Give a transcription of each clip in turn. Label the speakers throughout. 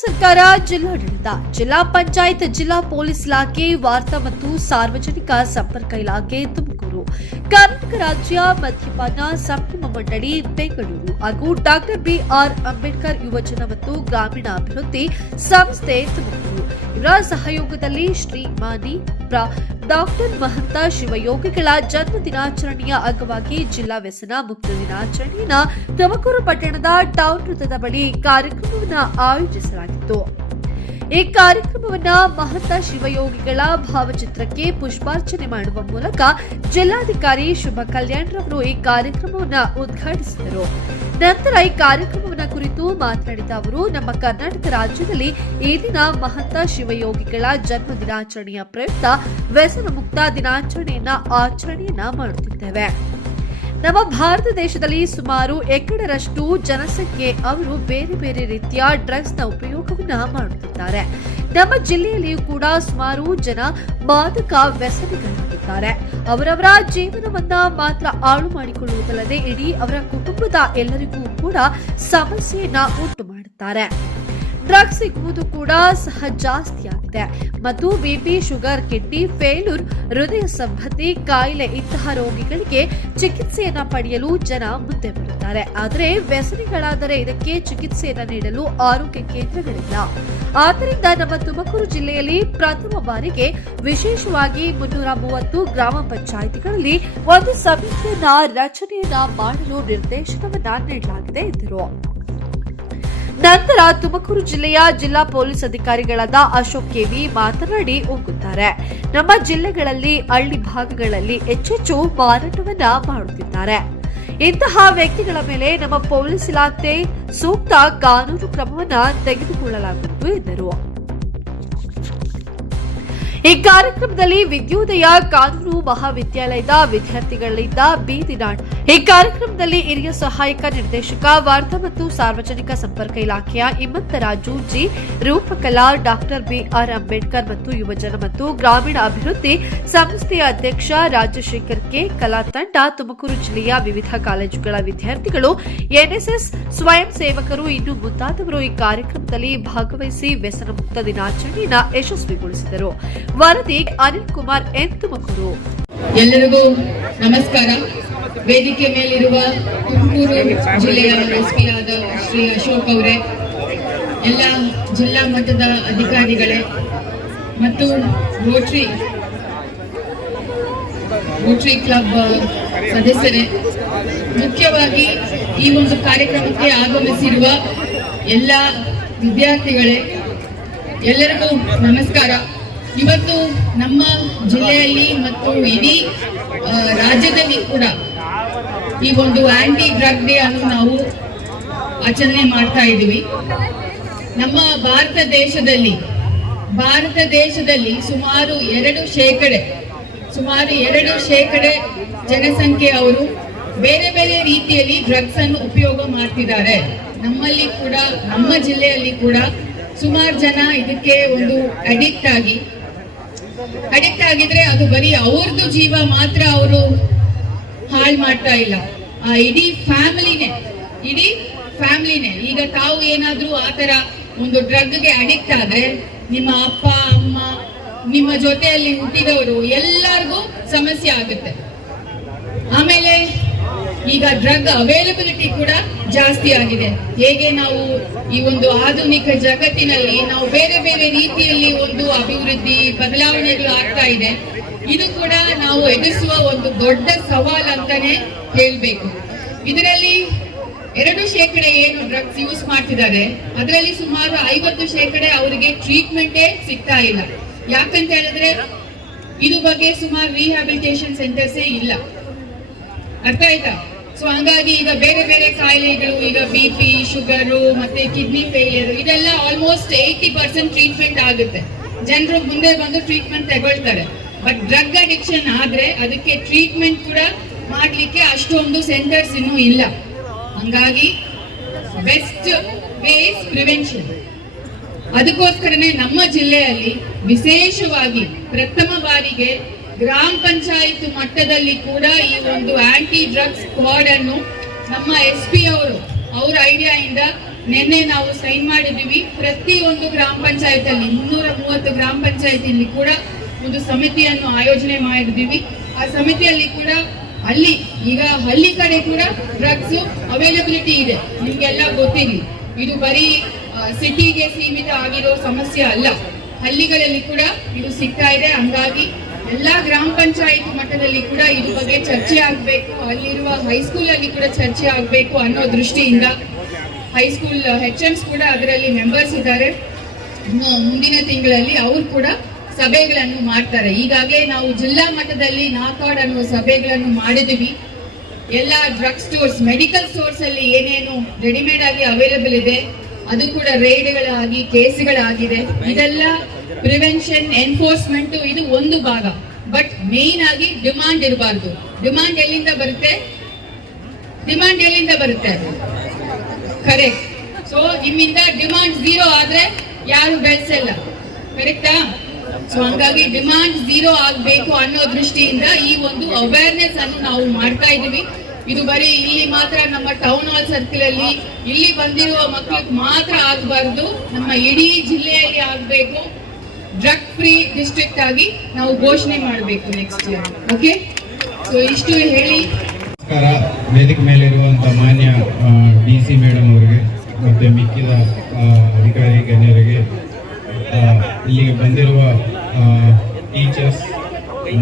Speaker 1: ಸರ್ಕಾರ ಜಿಲ್ಲಾಡಳಿತ, ಜಿಲ್ಲಾ ಪಂಚಾಯತ್, ಜಿಲ್ಲಾ ಪೊಲೀಸ್ ಇಲಾಖೆ, ವಾರ್ತಾ ಮತ್ತು ಸಾರ್ವಜನಿಕ ಸಂಪರ್ಕ ಇಲಾಖೆ, ತುಮಕೂರು. ಕರ್ನಾಟಕ ರಾಜ್ಯ ಮದ್ಯಪಾನ ಸಂಯಮ ಮಂಡಳಿ, ಬೆಂಗಳೂರು ಹಾಗೂ ಡಾಕ್ಟರ್ ಬಿಆರ್ ಅಂಬೇಡ್ಕರ್ ಯುವಜನ ಮತ್ತು ಗ್ರಾಮೀಣಾಭಿವೃದ್ಧಿ ಸಂಸ್ಥೆ ತುಮಕೂರು. ಇವರ ಸಹಯೋಗದಲ್ಲಿ ಶ್ರೀ ಮಾನಿ ಪ್ರ ಡಾಕ್ಟರ್ ಮಹಂತ ಶಿವಯೋಗಿಗಳ ಜನ್ಮ ದಿನಾಚರಣೆಯ ಅಂಗವಾಗಿ ಜಿಲ್ಲಾ ವ್ಯಸನ ಮುಕ್ತ ದಿನಾಚರಣೆಯನ್ನ ತುಮಕೂರು ಪಟ್ಟಣದ ಟೌನ್ ವೃತ್ತದ ಬಳಿ ಕಾರ್ಯಕ್ರಮವನ್ನು ಆಯೋಜಿಸಲಾಗಿತ್ತು. ಈ ಕಾರ್ಯಕ್ರಮವನ್ನ ಮಹಂತ ಶಿವಯೋಗಿಗಳ ಭಾವಚಿತ್ರಕ್ಕೆ ಪುಷ್ಪಾರ್ಚನೆ ಮಾಡುವ ಮೂಲಕ ಜಿಲ್ಲಾಧಿಕಾರಿ ಶುಭ ಕಲ್ಯಾಣ್ ರವರು ಈ ಕಾರ್ಯಕ್ರಮವನ್ನು ಉದ್ಘಾಟಿಸಿದರು. ನಂತರ ಈ ಕಾರ್ಯಕ್ರಮವನ್ನ ಕುರಿತು ಮಾತನಾಡಿದ ಅವರು, ನಮ್ಮ ಕರ್ನಾಟಕ ರಾಜ್ಯದಲ್ಲಿ ಈ ದಿನ ಮಹಂತ ಶಿವಯೋಗಿಗಳ ಜನ್ಮ ದಿನಾಚರಣೆಯ ಪ್ರಯುಕ್ತ ವ್ಯಸನ ಮುಕ್ತ ದಿನಾಚರಣೆಯನ್ನ ಆಚರಣೆಯನ್ನ ಮಾಡುತ್ತಿದ್ದೇವೆ. ನಮ್ಮ ಭಾರತ ದೇಶದಲ್ಲಿ ಸುಮಾರು ಎಕಡರಷ್ಟು ಜನಸಂಖ್ಯೆ ಅವರು ಬೇರೆ ಬೇರೆ ರೀತಿಯ ಡ್ರಗ್ಸ್ನ ಉಪಯೋಗವನ್ನ ಮಾಡುತ್ತಿದ್ದಾರೆ. ನಮ್ಮ ಜಿಲ್ಲೆಯಲ್ಲಿಯೂ ಕೂಡ ಸುಮಾರು ಜನ ಮಾದಕ ವ್ಯಸನಿಗಳಾಗಿದ್ದಾರೆ ಅವರವರ ಜೀವನವನ್ನ ಮಾತ್ರ ಹಾಳು ಮಾಡಿಕೊಳ್ಳುವುದಲ್ಲದೆ ಇಡೀ ಅವರ ಕುಟುಂಬದ ಎಲ್ಲರಿಗೂ ಕೂಡ ಸಮಸ್ಯೆಯನ್ನ ಉಂಟು ಮಾಡುತ್ತಾರೆ. ಡ್ರಗ್ಸ್ ಸಿಗುವುದು ಕೂಡ ಸಹ ಜಾಸ್ತಿಯಾಗಿದೆ. ಮತ್ತು ಬಿಪಿ ಶುಗರ್, ಕಿಡ್ನಿ ಫೇಲ್ಯೂರ್ ಹೃದಯ ಸಂಬಂಧಿ ಕಾಯಿಲೆ ಇಂತಹ ರೋಗಿಗಳಿಗೆ ಚಿಕಿತ್ಸೆಯನ್ನ ಪಡೆಯಲು ಜನ ಮುಂದೆ ಬರುತ್ತಾರೆ. ಆದರೆ ವ್ಯಸನಿಗಳಾದರೆ ಇದಕ್ಕೆ ಚಿಕಿತ್ಸೆಯನ್ನ ನೀಡಲು ಆರೋಗ್ಯ ಕೇಂದ್ರಗಳಿಲ್ಲ. ಆದ್ದರಿಂದ ನಮ್ಮ ತುಮಕೂರು ಜಿಲ್ಲೆಯಲ್ಲಿ ಪ್ರಥಮ ಬಾರಿಗೆ ವಿಶೇಷವಾಗಿ ಮುನ್ನೂರ ಮೂವತ್ತು ಗ್ರಾಮ ಪಂಚಾಯಿತಿಗಳಲ್ಲಿ ಒಂದು ಸಮಿತಿಯನ್ನ ರಚನೆಯನ್ನ ಮಾಡಲು ನಿರ್ದೇಶನವನ್ನ ನೀಡಲಾಗಿದೆ ಎಂದರು. ನಂತರ ತುಮಕೂರು ಜಿಲ್ಲೆಯ ಜಿಲ್ಲಾ ಪೊಲೀಸ್ ಅಧಿಕಾರಿಗಳಾದ ಅಶೋಕ್ ಕೆವಿ ಮಾತನಾಡಿ ಹೋಗುತ್ತಾರೆ ನಮ್ಮ ಜಿಲ್ಲೆಗಳಲ್ಲಿ ಹಳ್ಳಿ ಭಾಗಗಳಲ್ಲಿ ಹೆಚ್ಚೆಚ್ಚು ಮಾರಾಟವನ್ನ ಮಾಡುತ್ತಿದ್ದಾರೆ. ಇಂತಹ ವ್ಯಕ್ತಿಗಳ ಮೇಲೆ ನಮ್ಮ ಪೊಲೀಸ್ ಇಲಾಖೆ ಸೂಕ್ತ ಕಾನೂನು ಕ್ರಮವನ್ನ ತೆಗೆದುಕೊಳ್ಳಲಾಗುವುದು ಎಂದರು. ಈ ಕಾರ್ಯಕ್ರಮದಲ್ಲಿ ವಿದ್ಯೋದಯ ಕಾನೂನು ಮಹಾವಿದ್ಯಾಲಯದ ವಿದ್ಯಾರ್ಥಿಗಳಿಂದ ಬೀದಿ ನಾಟ ಈ ಕಾರ್ಯಕ್ರಮದಲ್ಲಿ ಹಿರಿಯ ಸಹಾಯಕ ನಿರ್ದೇಶಕ, ವಾರ್ತಾ ಮತ್ತು ಸಾರ್ವಜನಿಕ ಸಂಪರ್ಕ ಇಲಾಖೆಯ Himantharaju G. Roopakala, doctor BR Ambedkar ಮತ್ತು ಯುವಜನ ಮತ್ತು ಗ್ರಾಮೀಣ ಅಭಿವೃದ್ಧಿ ಸಂಸ್ಥೆಯ ಅಧ್ಯಕ್ಷ ರಾಜಶೇಖರ್ ಕೆ. ಕಲಾ ತಂಡ, ತುಮಕೂರು ಜಿಲ್ಲೆಯ ವಿವಿಧ ಕಾಲೇಜುಗಳ ವಿದ್ಯಾರ್ಥಿಗಳು, ಎನ್ಎಸ್ಎಸ್ ಸ್ವಯಂ ಸೇವಕರು, ಇನ್ನು ಮುಂತಾದವರು ಈ ಕಾರ್ಯಕ್ರಮದಲ್ಲಿ ಭಾಗವಹಿಸಿ ವ್ಯಸನ ಮುಕ್ತ ದಿನಾಚರಣೆಯನ್ನು ಯಶಸ್ವಿಗೊಳಿಸಿದರು. ವರದಿ ಅನಿಲ್ ಕುಮಾರ್ ಎನ್. ತುಮಕೂರು.
Speaker 2: ಎಲ್ಲರಿಗೂ ನಮಸ್ಕಾರ. ವೇದಿಕೆ ಮೇಲಿರುವ ತುಮಕೂರು ಜಿಲ್ಲೆಯ ಎಸ್ಪಿ ಆದ ಶ್ರೀ ಅಶೋಕ್ ಅವರೇ, ಎಲ್ಲ ಜಿಲ್ಲಾ ಮಟ್ಟದ ಅಧಿಕಾರಿಗಳೇ ಮತ್ತು ರೋಟ್ರಿ ರೋಟ್ರಿ ಕ್ಲಬ್ ಸದಸ್ಯರೇ, ಮುಖ್ಯವಾಗಿ ಈ ಒಂದು ಕಾರ್ಯಕ್ರಮಕ್ಕೆ ಆಗಮಿಸಿರುವ ಎಲ್ಲ ವಿದ್ಯಾರ್ಥಿಗಳೇ, ಎಲ್ಲರಿಗೂ ನಮಸ್ಕಾರ. ಇವತ್ತು ನಮ್ಮ ಜಿಲ್ಲೆಯಲ್ಲಿ ಮತ್ತು ಇಡೀ ರಾಜ್ಯದಲ್ಲಿ ಕೂಡ ಈ ಒಂದು ಆಂಟಿ ಡ್ರಗ್ ಡೇ ಅನ್ನು ನಾವು ಆಚರಣೆ ಮಾಡ್ತಾ ಇದ್ದೀವಿ. ನಮ್ಮ ಭಾರತ ದೇಶದಲ್ಲಿ ಭಾರತ ದೇಶದಲ್ಲಿ ಸುಮಾರು ಎರಡು ಶೇಕಡೆ, ಸುಮಾರು ಎರಡು ಶೇಕಡೆ ಜನಸಂಖ್ಯೆ ಅವರು ಬೇರೆ ಬೇರೆ ರೀತಿಯಲ್ಲಿ ಡ್ರಗ್ಸ್ ಅನ್ನು ಉಪಯೋಗ ಮಾಡ್ತಿದ್ದಾರೆ. ನಮ್ಮಲ್ಲಿ ಕೂಡ, ನಮ್ಮ ಜಿಲ್ಲೆಯಲ್ಲಿ ಕೂಡ ಸುಮಾರು ಜನ ಇದಕ್ಕೆ ಒಂದು ಅಡಿಕ್ಟ್ ಆಗಿ ಅಡಿಕ್ಟ್ ಆಗಿದ್ರೆ ಅದು ಬರೀ ಅವ್ರದ್ದು ಜೀವ ಮಾತ್ರ ಅವರು ಹಾಳು ಮಾಡ್ತಾ ಇಲ್ಲ. ಆ ಇಡೀ ಫ್ಯಾಮಿಲಿನೇ ಇಡೀ ಫ್ಯಾಮಿಲಿನೇ, ಈಗ ತಾವು ಏನಾದ್ರೂ ಆತರ ಒಂದು ಡ್ರಗ್ಗೆ ಅಡಿಕ್ಟ್ ಆದ್ರೆ ನಿಮ್ಮ ಅಪ್ಪ, ಅಮ್ಮ, ನಿಮ್ಮ ಜೊತೆಯಲ್ಲಿ ಹುಟ್ಟಿದವರು ಎಲ್ಲರಿಗೂ ಸಮಸ್ಯೆ ಆಗುತ್ತೆ. ಆಮೇಲೆ ಈಗ ಡ್ರಗ್ ಅವೈಲಬಿಲಿಟಿ ಕೂಡ ಜಾಸ್ತಿ ಆಗಿದೆ. ಹೇಗೆ ನಾವು ಈ ಒಂದು ಆಧುನಿಕ ಜಗತ್ತಿನಲ್ಲಿ ನಾವು ಬೇರೆ ಬೇರೆ ರೀತಿಯಲ್ಲಿ ಒಂದು ಅಭಿವೃದ್ಧಿ, ಬದಲಾವಣೆಗಳು ಆಗ್ತಾ ಇದೆ. ಇದು ಕೂಡ ನಾವು ಎದುರಿಸುವ ಒಂದು ದೊಡ್ಡ ಸವಾಲ್ ಅಂತಾನೆ ಹೇಳ್ಬೇಕು. ಇದರಲ್ಲಿ ಎರಡು ಶೇಕಡ ಏನು ಡ್ರಗ್ಸ್ ಯೂಸ್ ಮಾಡ್ತಿದ್ದಾರೆ. ಅದರಲ್ಲಿ ಸುಮಾರು ಐವತ್ತು ಶೇಕಡ ಅವರಿಗೆ ಟ್ರೀಟ್ಮೆಂಟೇ ಸಿಗ್ತಾ ಇಲ್ಲ. ಯಾಕಂತ ಹೇಳಿದ್ರೆ ಇದು ಬಗ್ಗೆ ಸುಮಾರು ರಿಹ್ಯಾಬಿಲಿಟೇಷನ್ ಸೆಂಟರ್ಸೇ ಇಲ್ಲ. ಅರ್ಥ ಆಯ್ತಾ? ಸೊ ಹಂಗಾಗಿ ಈಗ ಬೇರೆ ಬೇರೆ ಕಾಯಿಲೆಗಳು, ಈಗ ಬಿ ಪಿ ಶುಗರು ಮತ್ತೆ ಕಿಡ್ನಿ ಫೇಲಿಯರ್ ಇದೆಲ್ಲ ಆಲ್ಮೋಸ್ಟ್ ಏಯ್ಟಿ ಪರ್ಸೆಂಟ್ ಟ್ರೀಟ್ಮೆಂಟ್ ಆಗುತ್ತೆ. ಜನರು ಮುಂದೆ ಬಂದು ಟ್ರೀಟ್ಮೆಂಟ್ ತಗೊಳ್ತಾರೆ. ಬಟ್ ಡ್ರಗ್ ಅಡಿಕ್ಷನ್ ಆದ್ರೆ ಅದಕ್ಕೆ ಟ್ರೀಟ್ಮೆಂಟ್ ಕೂಡ ಮಾಡ್ಲಿಕ್ಕೆ ಅಷ್ಟೊಂದು ಸೆಂಟರ್ಸ್ ಇನ್ನೂ ಇಲ್ಲ. ಹಂಗಾಗಿ ಬೆಸ್ಟ್ ಬೇಸ್ ಪ್ರಿವೆನ್ಷನ್. ಅದಕ್ಕೋಸ್ಕರನೇ ನಮ್ಮ ಜಿಲ್ಲೆಯಲ್ಲಿ ವಿಶೇಷವಾಗಿ ಪ್ರಥಮ ಬಾರಿಗೆ ಗ್ರಾಮ ಪಂಚಾಯತ್ ಮಟ್ಟದಲ್ಲಿ ಕೂಡ ಈ ಒಂದು ಆಂಟಿ ಡ್ರಗ್ಸ್ ಸ್ಕ್ವಾಡ್ ಅನ್ನು ನಮ್ಮ ಎಸ್ ಪಿ ಅವರು, ಅವ್ರ ಐಡಿಯಾ ಇಂದ ನಿನ್ನೆ ನಾವು ಸೈನ್ ಮಾಡಿದೀವಿ ಪ್ರತಿ ಒಂದು ಗ್ರಾಮ ಪಂಚಾಯತ್ ಅಲ್ಲಿ, ಮುನ್ನೂರ ಮೂವತ್ತು ಗ್ರಾಮ ಪಂಚಾಯತಿಯಲ್ಲಿ ಕೂಡ ಒಂದು ಸಮಿತಿಯನ್ನು ಆಯೋಜನೆ ಮಾಡಿದ್ದೀವಿ. ಆ ಸಮಿತಿಯಲ್ಲಿ ಕೂಡ ಅಲ್ಲಿ ಈಗ ಹಳ್ಳಿ ಕಡೆ ಕೂಡ ಡ್ರಗ್ಸ್ ಅವೈಲಬಿಲಿಟಿ ಇದೆ. ನಿಮ್ಗೆಲ್ಲ ಗೊತ್ತಿರಲಿ ಇದು ಬರೀ ಸಿಟಿಗೆ ಸೀಮಿತ ಆಗಿರೋ ಸಮಸ್ಯೆ ಅಲ್ಲ. ಹಳ್ಳಿಗಳಲ್ಲಿ ಕೂಡ ಇದು ಸಿಗ್ತಾ ಇದೆ. ಹಂಗಾಗಿ ಎಲ್ಲಾ ಗ್ರಾಮ ಪಂಚಾಯತ್ ಮಟ್ಟದಲ್ಲಿ ಕೂಡ ಇದು ಬಗ್ಗೆ ಚರ್ಚೆ ಆಗ್ಬೇಕು. ಅಲ್ಲಿರುವ ಹೈಸ್ಕೂಲ್ ಅಲ್ಲಿ ಕೂಡ ಚರ್ಚೆ ಆಗ್ಬೇಕು ಅನ್ನೋ ದೃಷ್ಟಿಯಿಂದ ಹೈಸ್ಕೂಲ್ ಹೆಚ್ ಎಮ್ಸ್ ಕೂಡ ಅದರಲ್ಲಿ ಮೆಂಬರ್ಸ್ ಇದ್ದಾರೆ. ಮುಂದಿನ ತಿಂಗಳಲ್ಲಿ ಅವರು ಕೂಡ ಸಭೆಗಳನ್ನು ಮಾಡ್ತಾರೆ. ಈಗಾಗಲೇ ನಾವು ಜಿಲ್ಲಾ ಮಟ್ಟದಲ್ಲಿ ನಾಕಾಡ್ ಅನ್ನುವ ಸಭೆಗಳನ್ನು ಮಾಡಿದೀವಿ ಎಲ್ಲ ಡ್ರಗ್ ಸ್ಟೋರ್ಸ್, ಮೆಡಿಕಲ್ ಸ್ಟೋರ್ಸ್ ಅಲ್ಲಿ ಏನೇನು ರೆಡಿಮೇಡ್ ಆಗಿ ಅವೈಲೇಬಲ್ ಇದೆ. ಅದು ಕೂಡ ರೈಡ್ಗಳಾಗಿ, ಕೇಸ್ಗಳಾಗಿದೆ. ಇದೆಲ್ಲ ಪ್ರಿವೆನ್ಷನ್ ಎನ್ಫೋರ್ಸ್ಮೆಂಟ್ ಇದು ಒಂದು ಭಾಗ. ಬಟ್ ಮೇನ್ ಆಗಿ ಡಿಮಾಂಡ್ ಇರಬಾರ್ದು. ಡಿಮಾಂಡ್ ಎಲ್ಲಿಂದ ಬರುತ್ತೆ? ಡಿಮಾಂಡ್ ಎಲ್ಲಿಂದ ಬರುತ್ತೆ ಕರೆಕ್ಟ್ ಸೊ ನಿಮ್ಮಿಂದ ಡಿಮಾಂಡ್ ಝೀರೋ ಆದ್ರೆ ಯಾರು ಬೆಳೆಸಲ್ಲ. ಕರೆಕ್ಟಾ ಸೊ ಹಂಗಾಗಿ ಡಿಮಾಂಡ್ ಜೀರೋ ಆಗ್ಬೇಕು ಅನ್ನೋ ದೃಷ್ಟಿಯಿಂದ ಈ ಒಂದು ಅವೇರ್ನೆಸ್ ಅನ್ನು ನಾವು ಮಾಡ್ತಾ ಇದೀವಿ ಇದು ಬರೀ ಇಲ್ಲಿ ಮಾತ್ರ ನಮ್ಮ ಟೌನ್ ಹಾಲ್ ಸರ್ಕಲ್ ಅಲ್ಲಿ ಇಲ್ಲಿ ಬಂದಿರುವ ಮಕ್ಕಳಿಗೆ ಮಾತ್ರ ಆಗಬಾರ್ದು. ನಮ್ಮ ಇಡೀ ಜಿಲ್ಲೆಯಲ್ಲಿ ಆಗ್ಬೇಕು. ಡ್ರಗ್ ಫ್ರೀ ಡಿಸ್ಟ್ರಿಕ್ಟ್ ಆಗಿ ನಾವು ಘೋಷಣೆ ಮಾಡಬೇಕು ನೆಕ್ಸ್ಟ್ ಇಯರ್ ಓಕೆ ಸೊ ಇಷ್ಟು ಹೇಳಿ.
Speaker 3: ನಮಸ್ಕಾರ. ಮೇಲೆ ಇರುವಂತ ಮಾನ್ಯ ಡಿ ಸಿ ಮೇಡಮ್ ಅವರಿಗೆ ಮತ್ತೆ ಮಿಕ್ಕಿದ ಅಧಿಕಾರಿ ಗಣ್ಯರಿಗೆ ಇಲ್ಲಿಗೆ ಬಂದಿರುವ ಟೀಚರ್ಸ್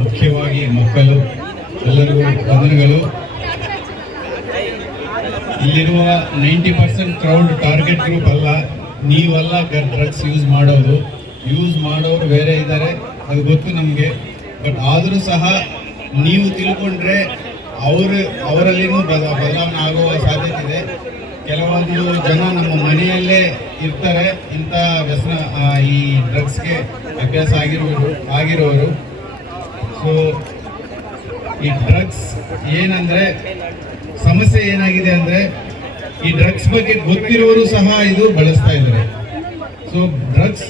Speaker 3: ಮುಖ್ಯವಾಗಿ ಮಕ್ಕಳು, ಎಲ್ಲರಿಗೂ ವಂದನೆಗಳು ಇಲ್ಲಿರುವ ninety percent crowd target group ಅಲ್ಲ, ನೀವಲ್ಲ ಡ್ರಗ್ಸ್ ಯೂಸ್ ಮಾಡೋದು. ಯೂಸ್ ಮಾಡೋರು ಬೇರೆ ಇದ್ದಾರೆ, ಅದು ಗೊತ್ತು ನಮಗೆ. ಬಟ್ ಆದರೂ ಸಹ ನೀವು ತಿಳ್ಕೊಂಡ್ರೆ ಅವರು, ಅವರಲ್ಲಿನೂ ಬದ, ಬದಲಾವಣೆ ಆಗುವ ಸಾಧ್ಯತೆ ಇದೆ. ಕೆಲವೊಂದು ಜನ ನಮ್ಮ ಮನೆಯಲ್ಲೇ ಇರ್ತಾರೆ. ಇಂಥ ವ್ಯಸನ ಈ ಡ್ರಗ್ಸ್ಗೆ ಅಭ್ಯಾಸ ಆಗಿರುವರು ಆಗಿರೋರು. ಸೊ ಈ ಡ್ರಗ್ಸ್ ಏನಂದ್ರೆ, ಸಮಸ್ಯೆ ಏನಾಗಿದೆ ಅಂದ್ರೆ, ಈ ಡ್ರಗ್ಸ್ ಬಗ್ಗೆ ಗೊತ್ತಿರೋರು ಸಹ ಇದು ಬಳಸ್ತಾ ಇದ್ದಾರೆ. ಸೊ ಡ್ರಗ್ಸ್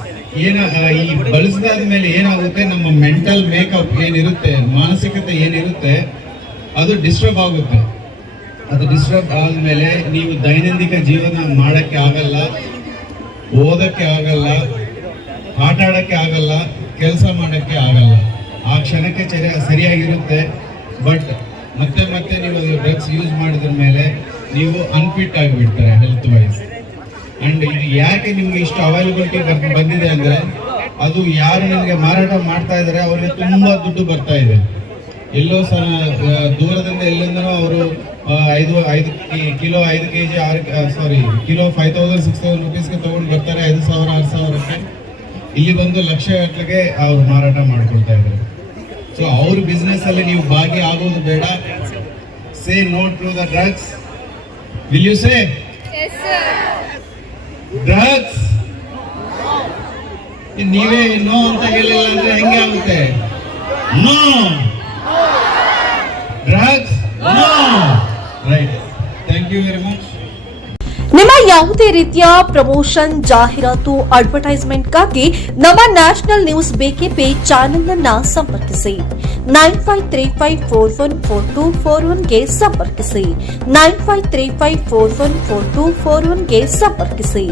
Speaker 3: ಏನ ಈ ಬಳಸಿದಾದ ಮೇಲೆ ಏನಾಗುತ್ತೆ, ನಮ್ಮ ಮೆಂಟಲ್ ಮೇಕಪ್ ಏನಿರುತ್ತೆ, ಮಾನಸಿಕತೆ ಏನಿರುತ್ತೆ, ಅದು ಡಿಸ್ಟರ್ಬ್ ಆಗುತ್ತೆ. ಅದು ಡಿಸ್ಟರ್ಬ್ ಆದ್ಮೇಲೆ ನೀವು ದೈನಂದಿನ ಜೀವನ ಮಾಡಕ್ಕೆ ಆಗಲ್ಲ, ಓದಕ್ಕೆ ಆಗಲ್ಲ ಆಟ ಆಡಕ್ಕೆ ಆಗಲ್ಲ, ಕೆಲಸ ಮಾಡಕ್ಕೆ ಆಗಲ್ಲ. ಆ ಕ್ಷಣಕ್ಕೆ ಚರ ಸರಿಯಾಗಿರುತ್ತೆ ಬಟ್ ಮತ್ತೆ ಮತ್ತೆ ನೀವು ಅದು ಡ್ರಗ್ಸ್ ಯೂಸ್ ಮಾಡಿದ್ರ ಮೇಲೆ ನೀವು ಅನ್ಫಿಟ್ ಆಗಿಬಿಡ್ತಾರೆ ಹೆಲ್ತ್ ವೈಸ್ ಅಂಡ್ ಇದು ಯಾಕೆ ನಿಮ್ಗೆ ಇಷ್ಟು ಅವೈಲಬಿಲಿಟಿ ಬಂದಿದೆ ಅಂದ್ರೆ, ಅದು ಯಾರು ನಿಮಗೆ ಮಾರಾಟ ಮಾಡ್ತಾ ಇದ್ದಾರೆ ಅವರಿಗೆ ತುಂಬಾ ದುಡ್ಡು ಬರ್ತಾ ಇದೆ. ಎಲ್ಲೋ ಸಹ ದೂರದಿಂದ ಎಲ್ಲಿಂದನೋ ಅವರು ಐದು ಐದು ಕಿಲೋ ಐದು ಕೆ ಜಿ ಆರು ಸಾರಿ kilo five thousand six thousand ರುಪೀಸ್ಗೆ ತೊಗೊಂಡು ಬರ್ತಾರೆ ಐದು ಸಾವಿರ ಆರು ಸಾವಿರಕ್ಕೆ. ಇಲ್ಲಿ ಬಂದು ಲಕ್ಷ ಗಟ್ಟಲೆಗೆ ಅವ್ರು ಮಾರಾಟ ಮಾಡ್ಕೊಳ್ತಾ ಇದ್ದಾರೆ. ಸೊ ಅವ್ರ ಬಿಸ್ನೆಸ್ಸಲ್ಲಿ ನೀವು ಭಾಗಿ ಆಗೋದು ಬೇಡ. Say no to the drugs will you say drugs ನೀವೇ ನೋ ಅಂತ ಹೇಳಿಲ್ಲ ಅಂದ್ರೆ ಹೆಂಗೆ ಆಗುತ್ತೆ? No drugs no right thank you very much
Speaker 1: ನಿಮ್ಮ ಯಾವುದೇ ರೀತಿಯ ಪ್ರಮೋಷನ್ ಜಾಹೀರಾತು ಅಡ್ವರ್ಟೈಸ್ಮೆಂಟ್ಗಾಗಿ ನಮ್ಮ ನ್ಯಾಷನಲ್ ನ್ಯೂಸ್ ಬೇಕೆ ಪೇ ಚಾನೆಲ್ ಅನ್ನ ಸಂಪರ್ಕಿಸಿ. Nine five three five four one four two four ಒನ್ಗೆ ಸಂಪರ್ಕಿಸಿ. Nine five three five four one four two four ಒನ್ಗೆ ಸಂಪರ್ಕಿಸಿ.